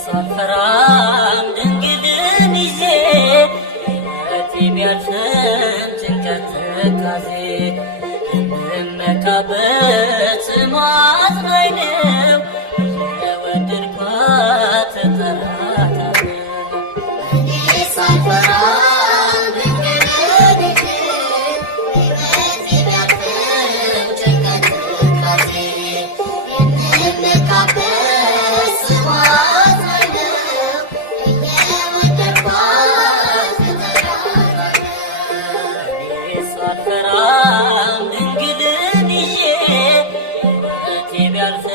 ሳልፈራም ድንግልን ይዤ ሕይወቴ ቢያልፍም ጭንቀት ትካዜ የምመካበት ስሟ አጽናኝ ነው። የወደድኳት እጠራታለሁ። እኔ ሳልፈራም ድንግልን ይዤ ሕይወቴ ቢያልፍም ጭንቀት ትካዜ የምመካበት ስሟ ሳልፈራም ድንግልን ይዤ ሕይወቴ ቢያልፍም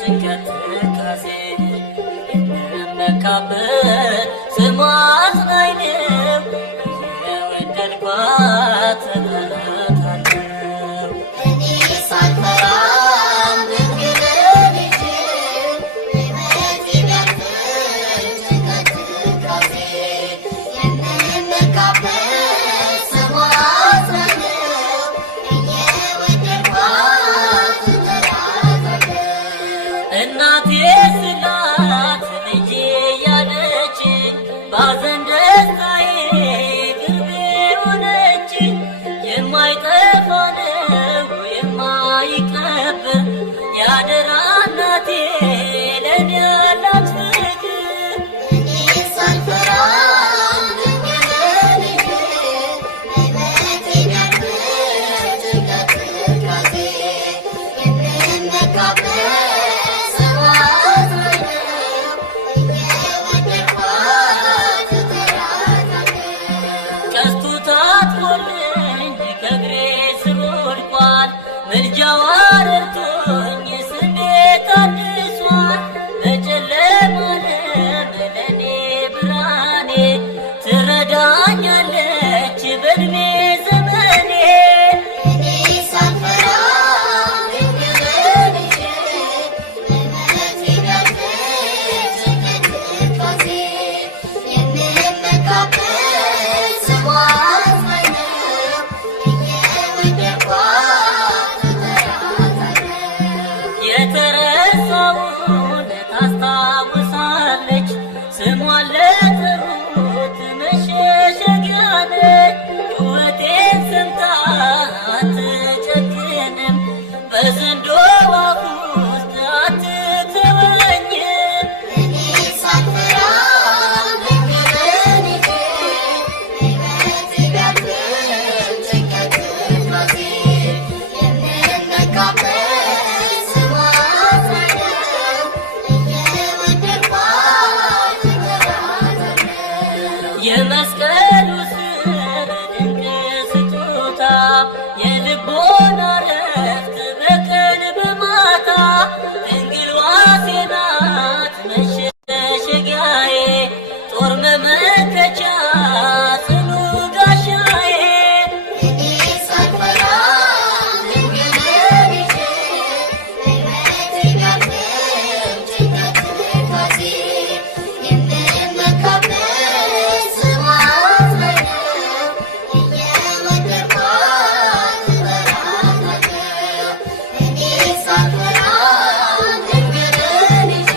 ጭንቀት ትካዜ የምመካበት ስሟ አጽናኝ ነው። የወደድኳት እጠራታለሁ። እኔ ሳልፈራም ድንግልን ይዤ ሕይወቴ ቢያልፍም ጭንቀት ትካዜ የምመካበት ስሟ አጽናኝ ነው። የወደድኳት እጠራታለሁ። እናቴ ስላት ልጄ ያለችኝ ባዘን ደስታዬ ቅርቤ ሆነችኝ። የማይጠፋ ነው የማይቀበር ያደራ እናቴ ለኔ ያላት ፍቅር። እኔ ሳልፈራም ድንግልን ይዤ ሕይወቴ ቢያልፍም ጭንቀት ትካዜ የምመካበት ስሟ አጽናኝ ነው። የወደድኳት እጠራታለሁ። ቀስቱ ታጥፎልኝ ከእግሬ ስር ወድቋል። ምልጃዋ ረድቶኝ ስሜ ታድሷል። በጨለማ ዓለም ለኔ ብርሃኔ ትረዳኛለች በዕድሜ ዘመኔ። እኔ ሳልፈራም ድንግልን ይዤ ሕይወቴ ቢያልፍም ጭንቀት ትካዜ የምመካበት ስሟ አጽናኝ ነው። የወደድኳት እጠራታለሁ። የተረሳውን ታስታውሳለች። ስሟን ለጠሩት መሸሸጊያ ነች። ጩኸቴን ሰምታ አትጨክንም። በዘንዶ አፍ ውስጥ አትተወኝም። እኔ ሳልፈራም ድንግልን ይዤ ሕይወቴ ቢያልፍም ጭንቀት ትካዜ የምመካበት ስሟ አጽናኝ ነው። የወደድኳት እጠራታለሁ። የመስቀሉ ስር ድንቅ ስጦታ የልቦና ረፍት በቀን በማታ ድንግል ዋሴ ናት መሸሸጊያዬ ጦር መመከቻ ጽኑ ጋሻዬ። እኔ ሳልፈራም ድንግልን ይዤ ሕይወቴ ቢያልፍም ጭንቀት ትካዜ የምመካበት ስሟ አጽናኝ ነው። የወደድኳት እጠራታለሁ። እኔ ሳልፈራም ድንግልን ይዤ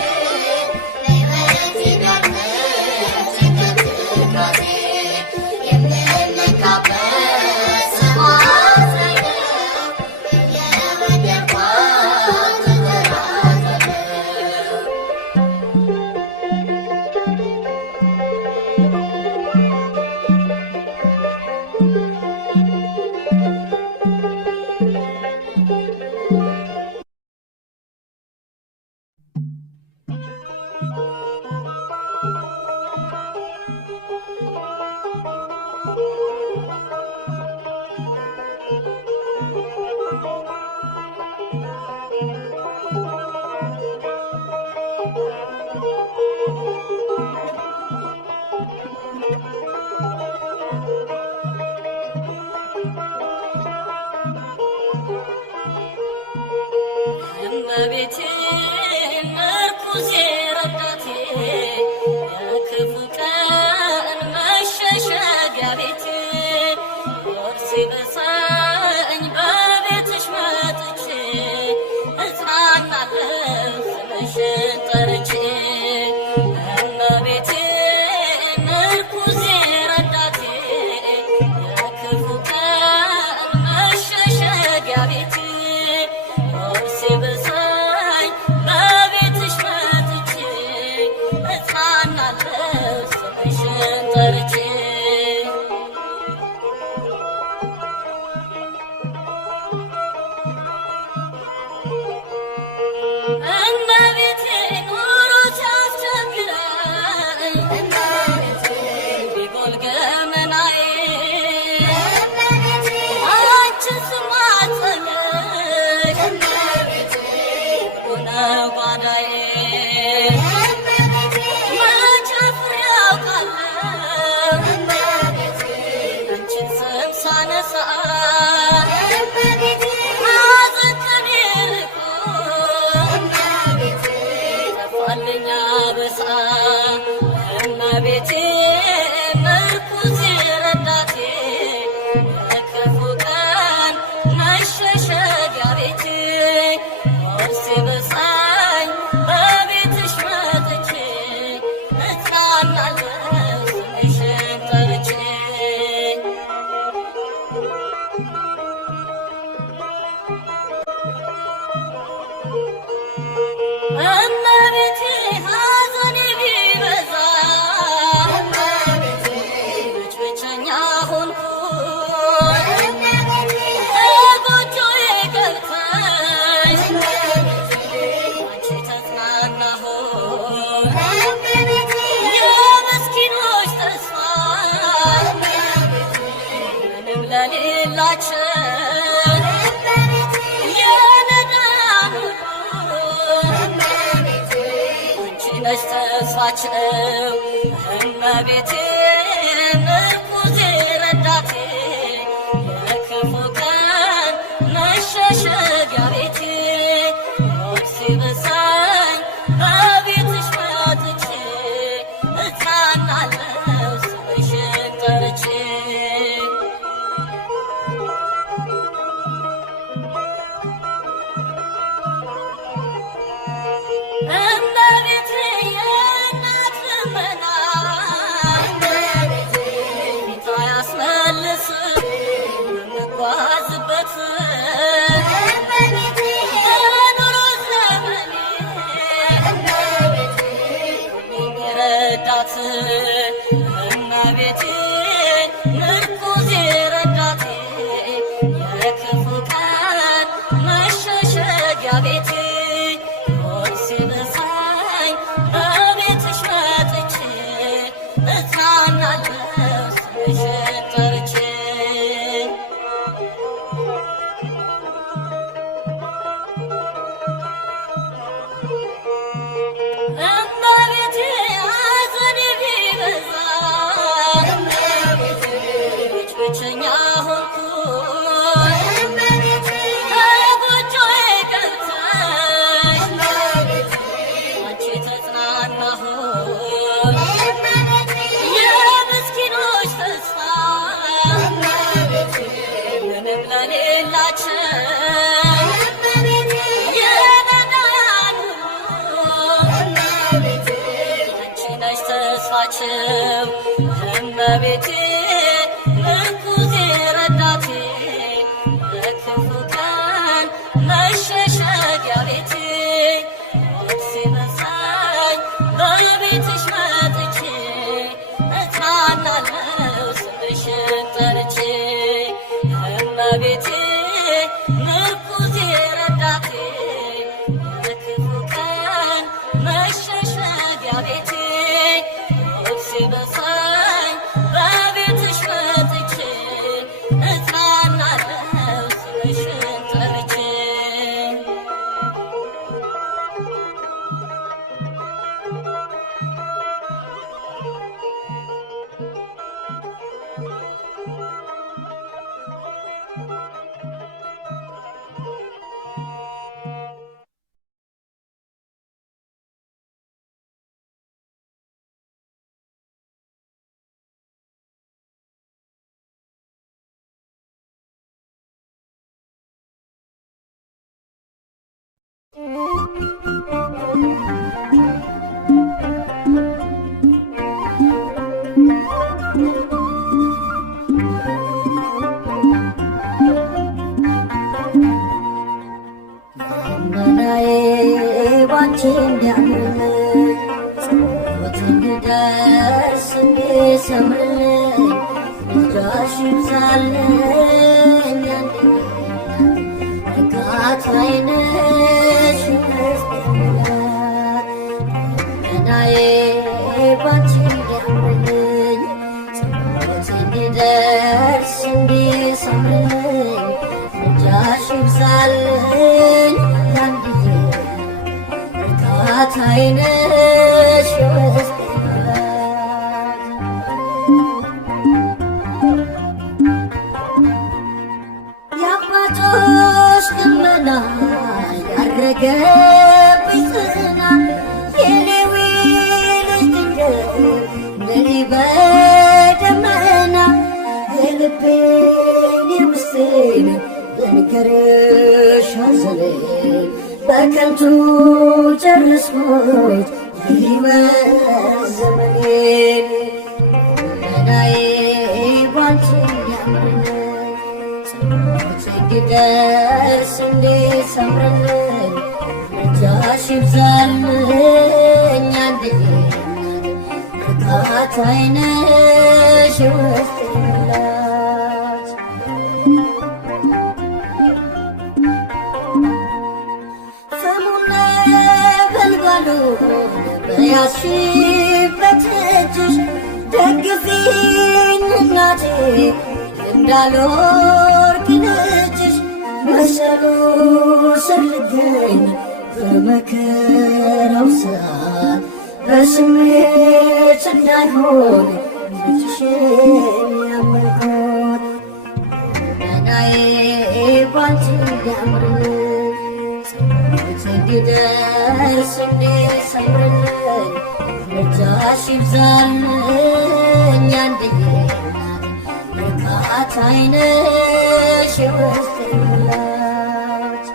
ሕይወቴ ቢያልፍም ጭንቀት ትካዜ የምመካበት ስሟ አጽናኝ ነው። የወደድኳት እጠራታለሁ። እመቤቴ ምርኩዜ ረዳቴ የክፉ ቀን መሸሸጊያ ቤቴ ሲበሳኝ በቤትሽ መጥቼ እጽናናለሁ ስምሽን ጠርቼ እመቤቴ ምርኩዜ ረዳቴ የክፉ ቀን መሸሸጊያ ቤቴ ሲበሳኝ በቤትሽ መጥቼ እጽናናለሁ ስምሽን ጠርቼ እመቤቴ ኑሮ ሲያስቸግረኝ ቢጎል ገመናዬ አንቺን ስማጸንሽ ሆነ ጓዳዬ መቼ ፍሬ አውቃለሁ አንቺን ስም ሳነሳ ሐዘን ከኔ ርቆ ጠፋልኝ አበሳ እመቤቴ ምርኩዜ ረዳቴ የክፉ ቀን መሸሸጊያ ቤቴ ሲበሳኝ በቤትሽ መጥቼ እጽናናለሁ ስምሽን ጠርቼ እመቤቴ ሐዘኔ ቢበዛ ብቸኛ ሆንኩኝ ከጎጆዬ ገብተሽ አንቺ ተጽናናሁኝ የምስኪኖች ተስፋ ምንም ለሌላቸው የነዳያን ነሽ ተስፋቸው እመቤቴ ምርኩዜ ረዳቴ የክፉ ቀን መሸሸጊያ ቤቴ ሞት ሲበሳኝ በቤትሽ መጥቼ እጽናናለሁ ስምሽን ጠርቼ እመቤቴ የእናት ልመና ፊቷ አያስመልስም የምጓዝበት በኑሮ ዘመኔ ረዳት እመቤቴ ምርኩዜ ረዳቴ የክፉ ቀን መሸሸጊያ ቤቴ ሲበሳኝ በቤትሽ መጥቼ እጽናናለሁ ስምሽን ጠርቼ እመቤቴ ሐዘኔ ቢበዛ ብቸኛ ሆንኩኝ ከጎጆዬ ገብተሽ አንቺ ተጽናናሁኝ የምስኪኖች ተስፋ ምንም ለሌላቸው የነዳያን አንቺ ነሽ ተስፋቸው እመቤቴ ምርኩዜ ረዳቴ የክፉ ቀን መሸሸጊያ ቤቴ ሞት ሲበሳኝ በቤትሽ መጥቼ እጽናናለሁ ስምሽን ጠርቼ እመቤቴ ምርኩዜ ረዳቴ የክፉ ቀን መሸሸጊያ ቤቴ ሞት ሲበሳኝ በቤትሽ መጥቼ እጽናናለሁ ስምሽን ጠርቼ ባንቺ እንዲያምርልኝ ጸሎት እንዲደርስ እንዲሰምርልኝ ልጃሽ ይብዛልኝ እርካታዬ ነሽ ገናዬ ባንቺ እንዲያምርልኝ ጸሎት እንዲደርስ እንዲሰምርልኝ ልጃሽ ይብዛልኝ ያንድዬ እርካታዬ ነሽ የውስጤ ሙላት የአባቶች ልመና ያረገብኝ ጽና የሌዊ ልጅ ድንግል ነይ በደመና የልቤን የውስጤን ልንገርሽ ሐዘኔን በከንቱ ጨረስኩት የሕይወት ዘመኔን ገናዬ ባንቺ እንዲያምርልኝ ጸሎቴ እንዲደርስ እንዲሰምርልኝ ልጃሽ ይብዛልኝ አንድዬ እርካታዬ ነሽ የውስጤ ሙላት ፍሙን ነበልባሉን በያዝሽበት እጅሽ ደግፊኝ እናቴ እንዳልወድቅ ደጅሽ መሰሉ ስር ልገኝ በመከራው ሰዓት በስሜት እንዳይሆን ልጅሽን ያመልኩት ገናዬ ባንቺ እንዲያምርልኝ ጸሎቴ እንዲደርስ እንዲሰምርልኝ ልጃሽ ይብዛልኝ አንድዬ እርካታዬ ነሽ የውስጤ ሙላት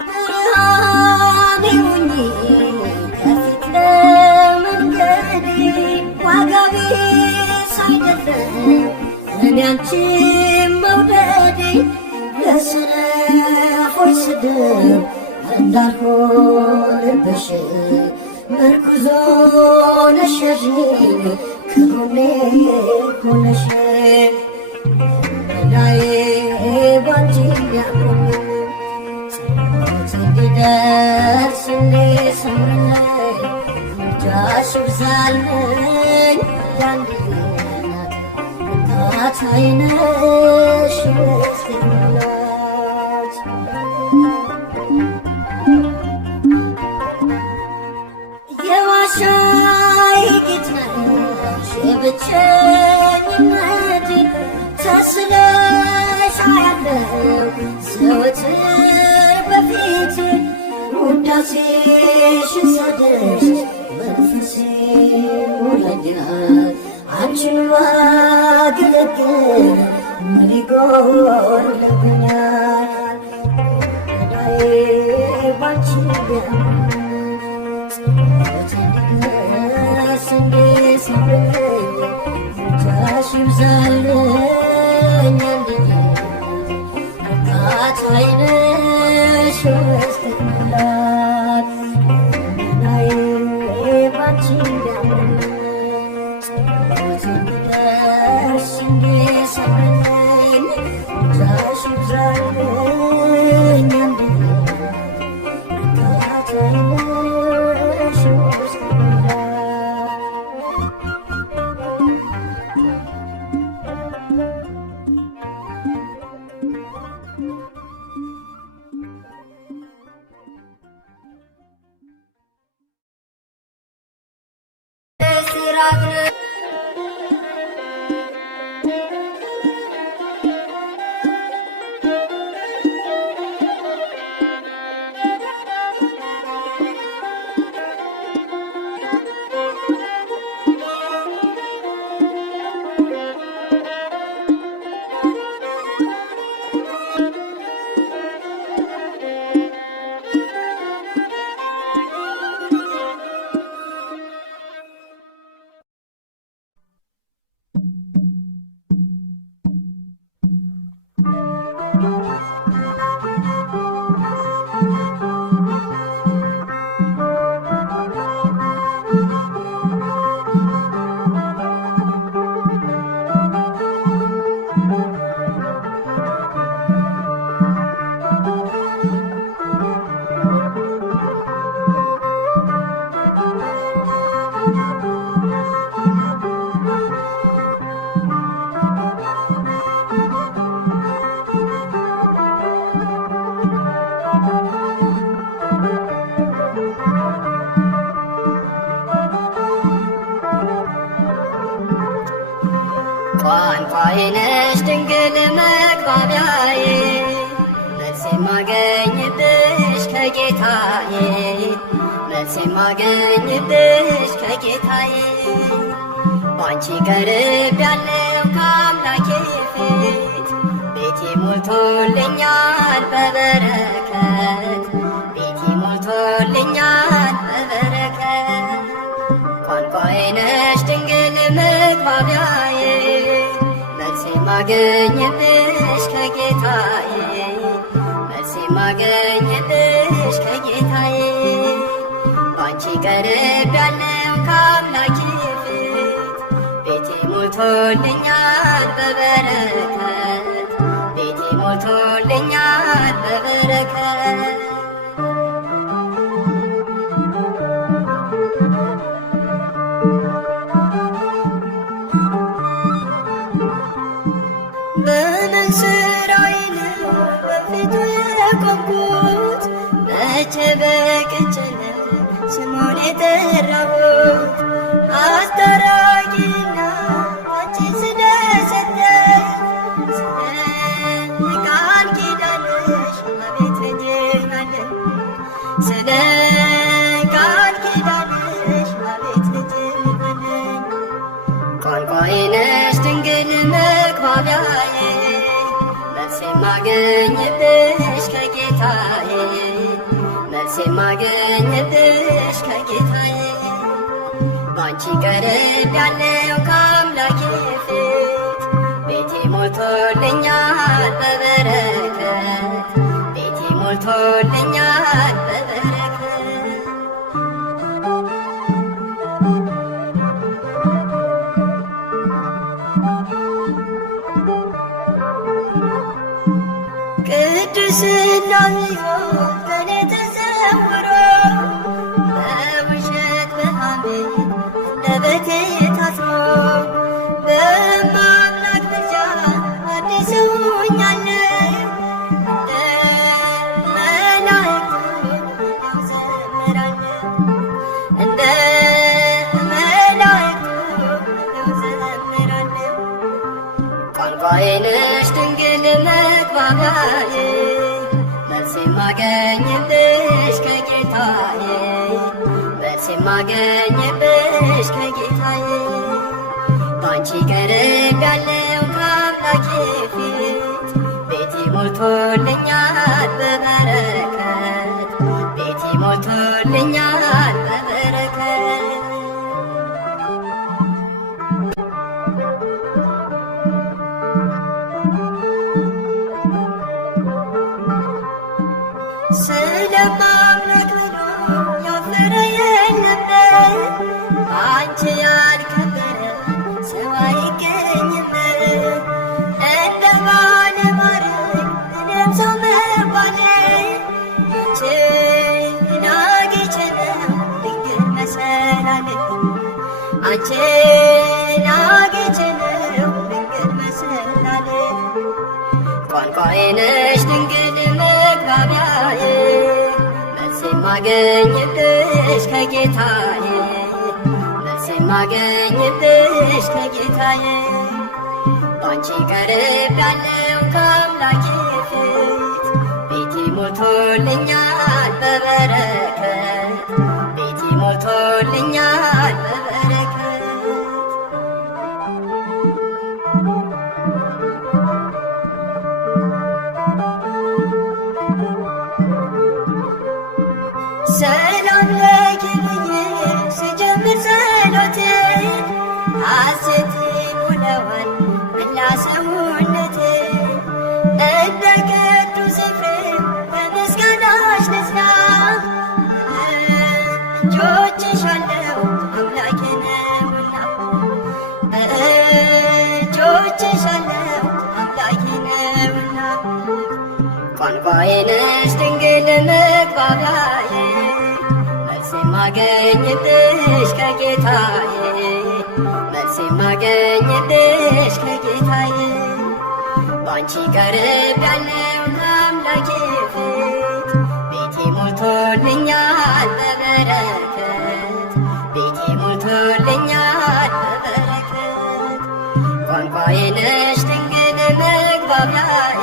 ብርሃኔ ሁኚ ከፊት ለመንገዴ ዋጋ ቢስ አይደለም እኔ አንቺን መውደዴ ለሰነፎች ስድብ እንዳልሆንብሽ ምርኩዞ ነሽ ያዥኝ ከጎኔ ሆነሽ ገናዬ ባንቺ እንዲያምርልኝ ጸሎቴ እንዲደርስ እንዲሰምርልኝ ልጃሽ ይብዛልኝ ያንድዬ እናት እርካታዬ ነሽ የውስጤ ሙላት የዋሻዬ ጌጥ ነሽ የብቸኝነቴ ተስለሽ አያለው ዘወትር በፊቴ ውዳሴሽን ሳደርስ መንፈሴ ሞላኛል አንቺን ባገለግል ምን ይጎድልብኛል ገናዬ ባንቺ እንዲያምርልኝ ጸሎቴ እንዲደርስ እንዲሰምርልኝ ልጃሽ ይብዛልኝ አንድዬ እርካታዬ ነሽ የውስጤ ሙላት ገናዬ ባንቺ እንዲያምርልኝ ጸሎቴ እንዲደርስ እንዲሰምርልኝ ልጃሽ ይብዛልኝ አንድዬ እርካታዬ ነሽ የውስጤ ሙላት ቋንቋዬ ነሽ ድንግል መግባቢያዬ መልስ የማገኝብሽ ከጌታዬ መልስ የማገኝብሽ ከጌታዬ ባንቺ ቀርቤያለሁ ከአምላኬ ፊት ቤቴ ሞልቶልኛል በበረከት ቤቴ ሞልቶልኛል በበረከት ቋንቋዬ ነሽ ድንግል መግባቢያዬ መልስ የማገኝብሽ ከጌታዬ መልስ የማገኝብሽ ከጌታዬ ባንቺ ቀርቤያለሁ ከአምላኬ ፊት ቤቴ ሞልቶልኛል በበረከት ቤቴ ሞልቶልኛል በበረከት በምን ስራዬ ነው በፊቱ የቆምኩት መቼ በቅቼ ነው ስሙን የጠራሁት አስታራቂና አንቺ ስለሰጠኝ ስለ ቃል ኪዳንሽ አቤት ልጅናለኝ ስለ ቃል ኪዳንሽ አቤት ልጅናለኝ ቋንቋዬ ነሽ ድንግል መግባቢያዬ መልስ የማገኝብሽ ከጌታዬ መልስ የማገኝብሽ ከጌታዬ ባንቺ ቀርቤያለሁ ከአምላኬ ፊት ቤቴ ሞልቶልኛል በበረከት ቤቴ ሞልቶልኛል በበረከት ቅድስና ሕይወት ከኔ ተሰውሮ በውሸት በሐሜት አንደበቴ ታስሮ በማምላክ ምልጃ አዲስ ሆኛለሁ እንደ መላእክቱ እዘምራለሁ እንደ መላእክቱ እዘምራለሁ ቋንቋዬ ነሽ ድንግል መግባቢያዬ መልስ የማገኝብሽ ከጌታዬ መልስ የማገኝብሽ ከጌታዬ ባንቺ ቀርቤያለሁ ከአምላኬ ፊት ቤቴ ሞልቶልኛል በበረከት ቤቴ ሞልቶልኛል በበረከት ስለማምለክ ብሎ ያፈረ የለም አንቺ ያልከበረ ሰው አይገኝም እንደ ባለ ማዕረግ እኔም ሰው መባሌ አንቺን አግኝቼ ነው ድንግል መሰላሌ አንቺን አግኝቼ ነው ድንግል መሰላሌ ቋንቋዬ ነሽ ድንግል መግባቢያዬ መልስ የማገኝብሽ ከጌታዬ መልስ የማገኝብሽ ከጌታዬ ባንቺ ቀርቤያለሁ ከአምላኬ ፊት ቤቴ ሞልቶልኛል በበረከት ቤቴ ሞልቶልኛል በበረከት ሰላም ለኪ ብዬ ስጀምር ጸሎቴ ሐሴት ይሞላዋል መላ ሰውነቴ እንደ ቅዱስ ኤፍሬም በምስጋናሽ ልጽና እጆችሽ አለው አምላኬ ነውና እጆችሽ አለው አምላኬ ነውና ቋንቋዬ ነሽ ድንግል መግባቢያዬ መልስ የማገኝብሽ ከጌታዬ መልስ የማገኝብሽ ከጌታዬ ባንቺ ቀርቤያለሁ ከአምላኬ ፊት ቤቴ ሞልቶልኛል በበረከት ቤቴ ሞልቶልኛል በበረከት ቋንቋ ቋንቋዬ ነሽ ድንግል መግባቢያዬ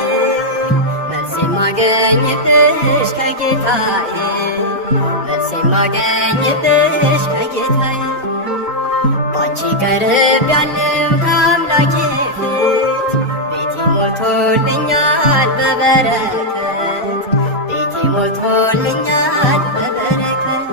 መልስ የማገኝብሽ ከጌታዬ መልስ የማገኝብሽ ከጌታዬ ባንቺ ቀርቤያለሁ ከአምላኬ ፊት ቤቴ ሞልቶልኛል በበረከት ቤቴ ሞልቶልኛል በበረከት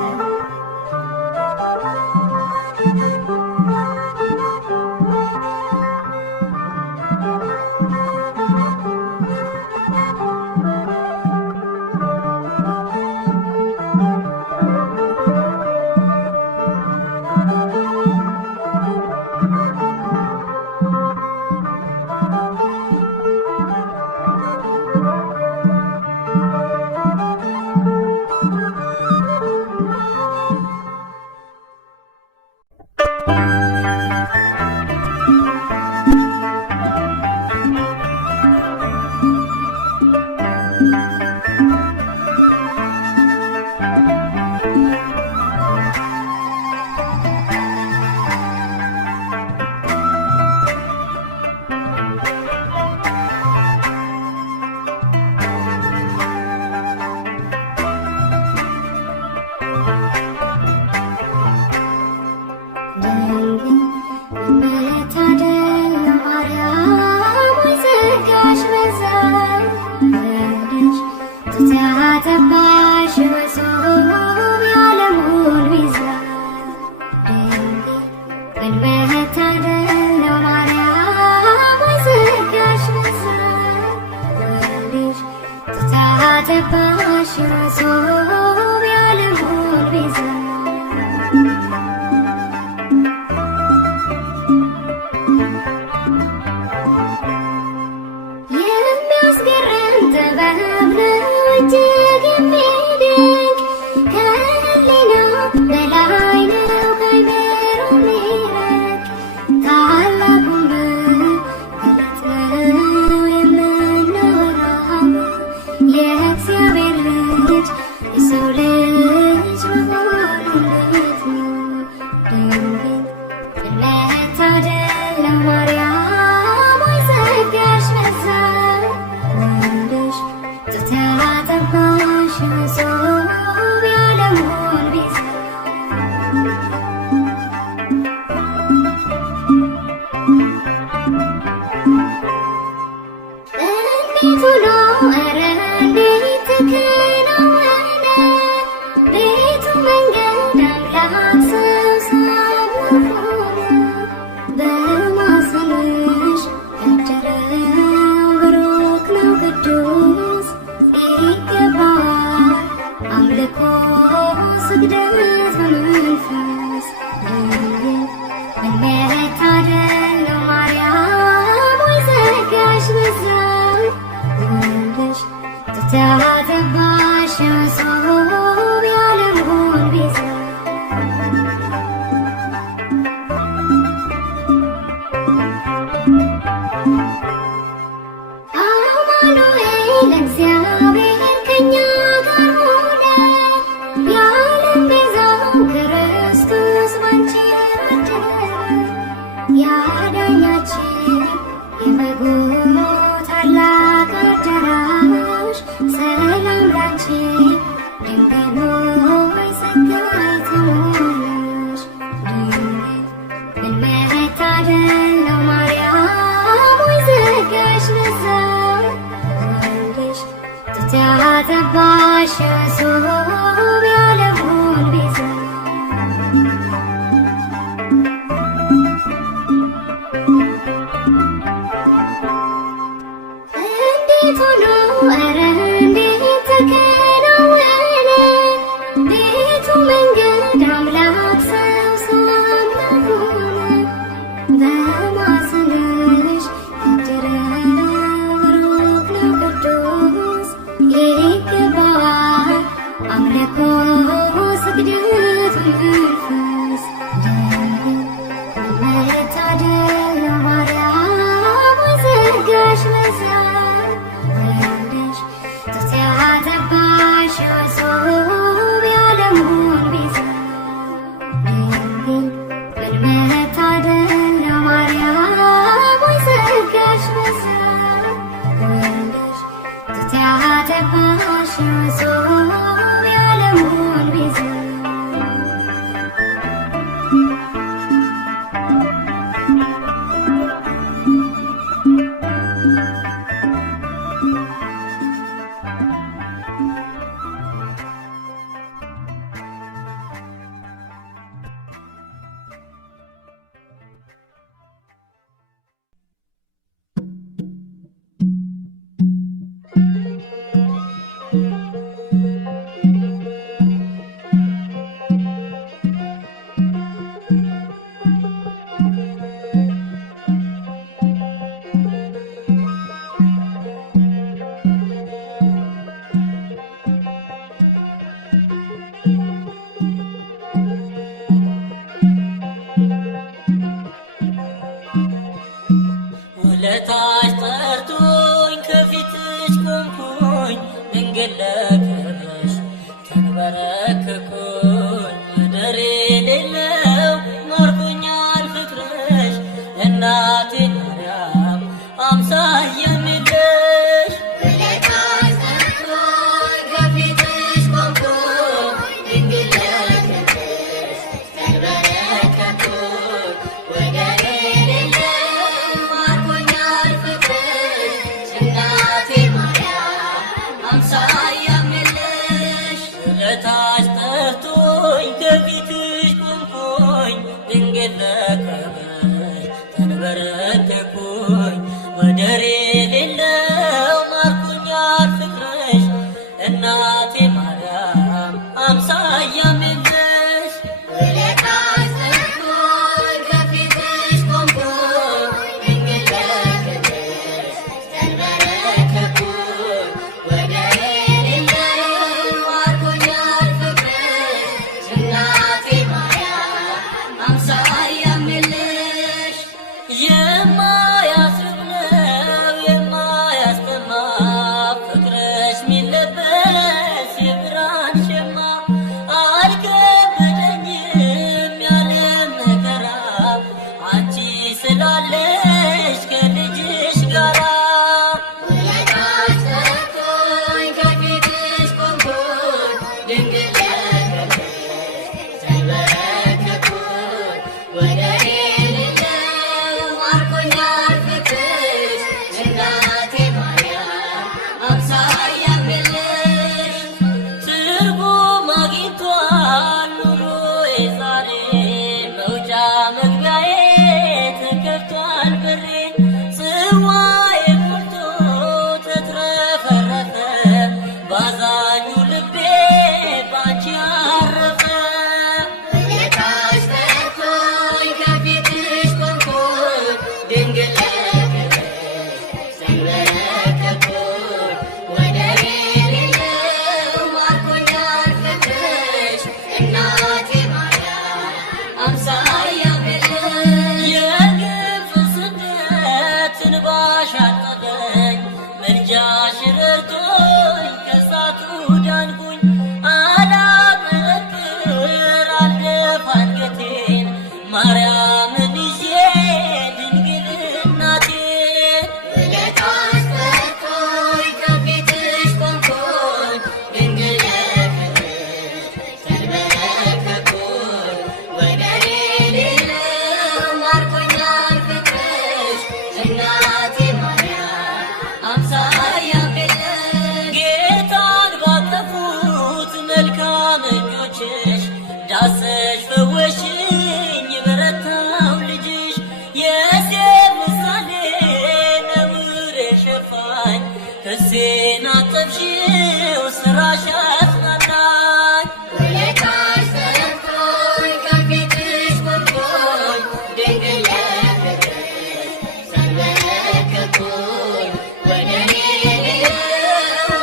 ነፍሴን አጠብሽው ስራሽ አጽናናኝ። ውለታሽ ተረፍቶኝ ከፊትሽ ቆምኩኝ ድንግል ለፍቅርሽ ተንበረከኩኝ። ወደ እኔ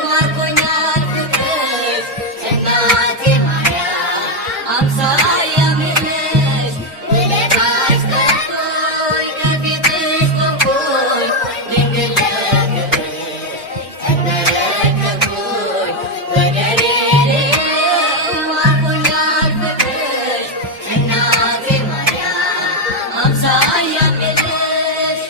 ማርኮኛል ፍቅርሽ እናቴ ማርያም አምሳያ ምነሽ። ውለታሽ ተረፍቶኝ ከፊትሽ ቆምኩኝ ድንግል ለፍቅርሽ ተንበረከኩኝ። ወደ እኔ ማርኮኛል ፍቅርሽ እናቴ ማርያም አምሳያ ምነሽ።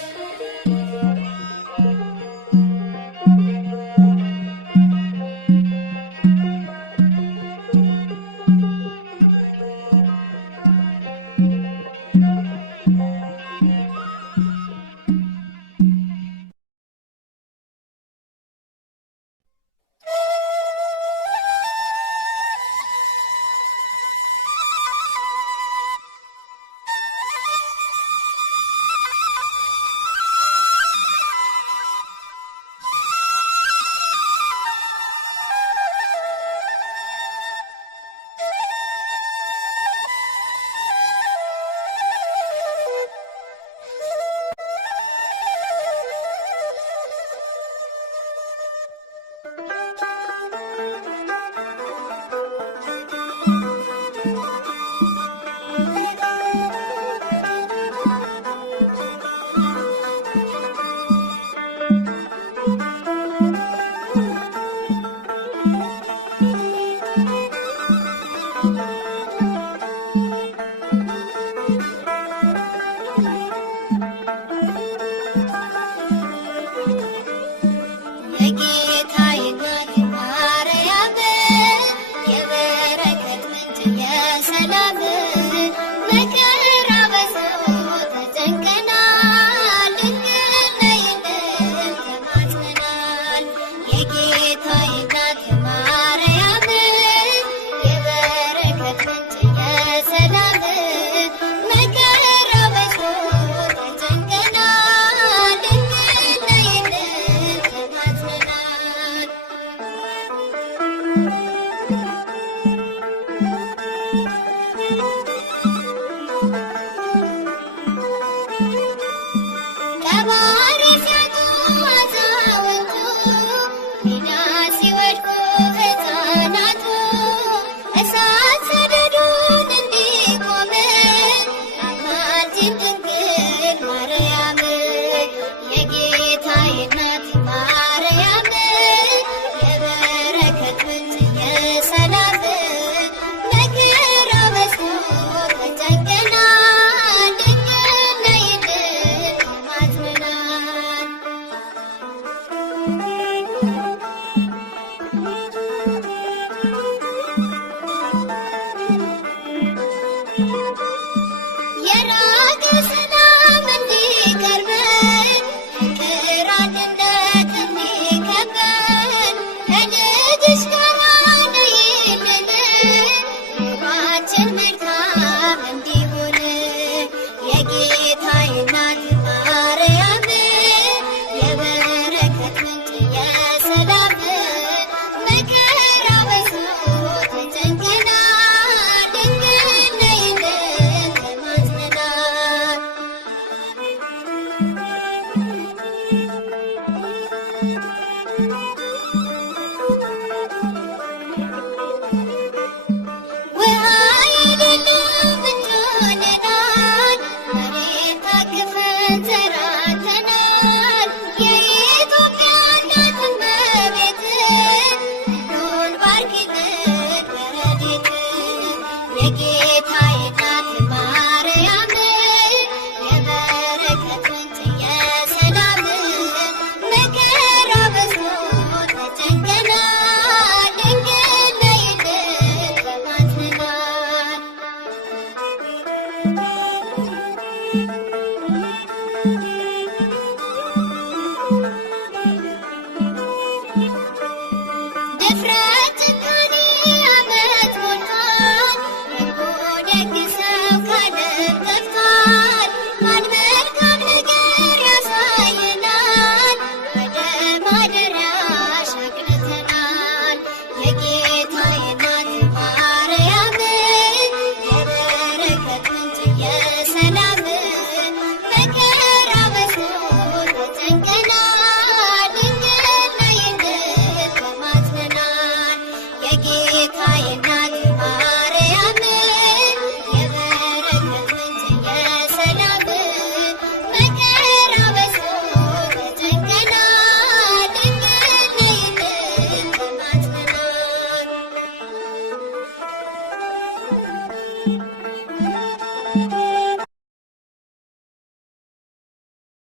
የጌታዬ እናት ማርያም የበረከት ምንጭ የሰላም መከራ በዝቶ ተጨንቀናል፣ ድንግል ነይልን ተማጽነናል። የጌታዬ እናት ማርያም የበረከት ምንጭ የሰላም መከራ በዝቶ ተጨንቀናል፣ ድንግል ነይልን ተማጽነናል። ቀባሪ ሲያጡ አዛውንቱ ሜዳ ሲወድቁ ሕፃናቱ እሳት ሰደዱን እንዲቆም አማልጅን